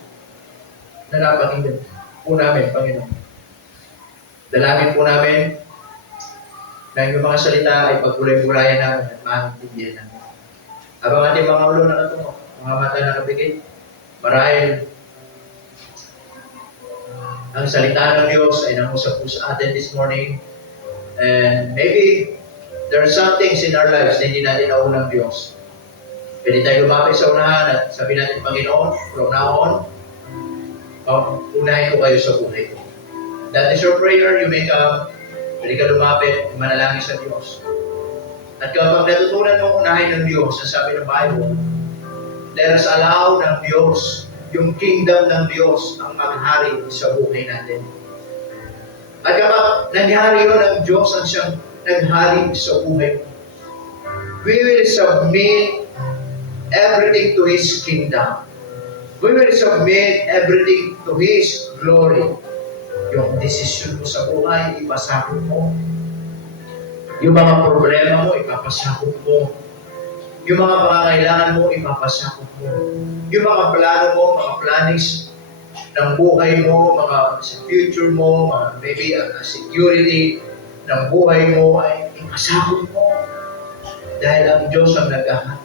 na napakinggan po namin, Panginoon. Dalangin po namin na yung mga salita ay pagkulay-kulayan namin at maintindihan namin. Habang ating mga ulo nakatungo, mga mata nakapikit, marahil ang salita ng Diyos ay nangusap po sa atin this morning. And maybe there are some things in our lives na hindi natin naunang Diyos. Pwede tayo lumapit sa unahan at sabihin natin, Panginoon, from now on, unahin ko kayo sa buhay ko. That is your prayer. You may come, pwede ka lumapit, manalangin sa Diyos. At kapag natutunan mo unahin ng Diyos, sa sabi ng Bible, let us allow ng Diyos, yung kingdom ng Diyos ang maghari sa buhay natin. At kapag nangyari yun ng Diyos ang siyang naghari sa buhay mo, we will submit everything to His kingdom. We will submit everything to His glory. Yung desisyon mo sa buhay, ipasakop mo. Yung mga problema mo, ipapasakop mo. Yung mga pangangailangan mo, ipapasakop mo. Yung mga plano mo, mga plannings ng buhay mo, mga sa future mo, mga maybe security ng buhay mo, ay ipasakop mo. Dahil ang Diyos ang nag-ahal.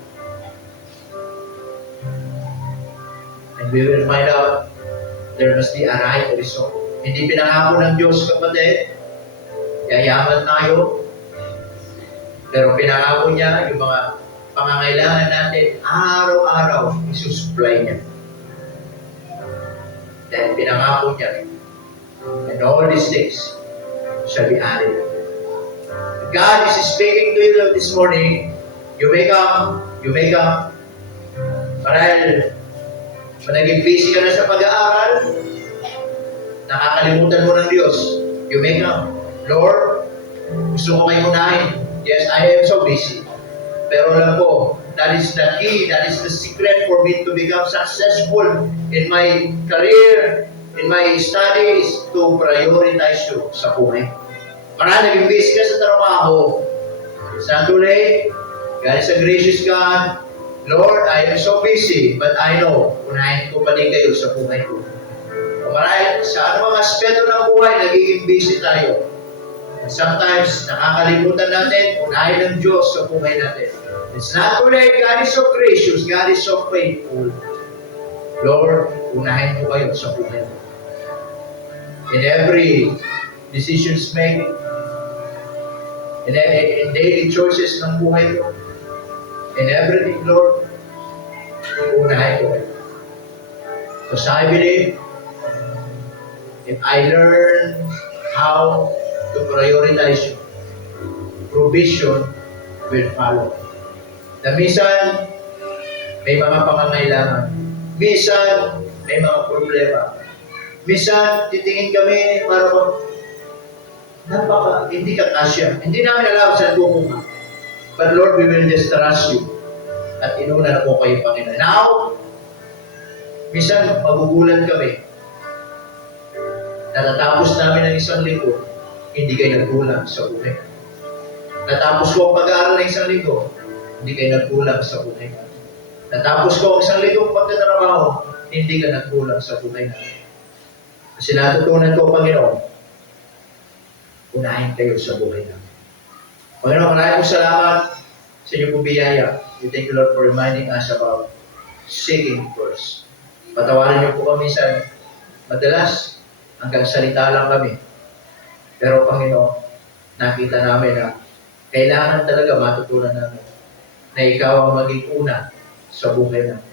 And we will find out there must be a right result. Hindi pinangako ng Diyos, kapatid, yayaman tayo, pero pinangako niya yung mga pangangailangan natin, araw-araw, isusupply niya. Dahil pinangako niya, and all these things shall be added. God is speaking to you this morning. You may come. Marahil, naging busy ka na sa pag-aaral, nakakalimutan mo ng Diyos. You may come. Lord, gusto ko kayo unahin. Yes, I am so busy. Pero alam ko, that is the key, that is the secret for me to become successful in my career, in my studies, to prioritize you sa buhay. Marahil naging busy ka sa trabaho. It's not too late. God is a gracious God. Lord, I am so busy, but I know, unahin ko pa din kayo sa buhay ko. Marahil, sa anumang aspeto ng buhay, nagiging busy tayo. And sometimes, nakakalimutan natin, unahin ng Diyos sa buhay natin. It's not too late. God is so gracious. God is so faithful. Lord, unahin ko kayo sa buhay mo. In every decisions made, in daily choices ng buhay ko, in everything, Lord, unahin ko kayo. Because I believe, if I learn how to prioritize you, provision will follow. Na minsan, may mga pangangailangan. Minsan, may mga problema. Minsan, titingin kami para hindi ka kasya. Hindi namin alam saan pupunta. But Lord, we will just trust you. At inuna na po kayo, Panginoon. Now, minsan, magugulat kami. Natatapos namin ang isang linggo, hindi kayo nagkulang sa buhay. Natapos ko ang pag-aaral ng isang linggo, hindi kayo nagkulang sa buhay. Natapos ko ang isang linggo pagtatrabaho, hindi ka nagkulang sa buhay. Kasi natutunan ko, Panginoon, unahin kayo sa buhay namin. Panginoon, maraming salamat sa inyo po biyaya. We thank you, Lord, for reminding us about seeking first. Patawarin niyo po kami sa madalas, hanggang salita lang kami. Pero, Panginoon, nakita namin na kailangan talaga matutunan namin na ikaw ang maging una sa buhay namin.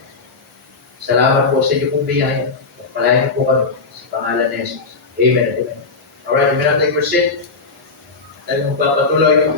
Salamat po sa inyo pong biyaya. Palayan po kami sa pangalan ni Jesus. Amen at amen. Alright, you may not take your seat. Dahil magpapatuloy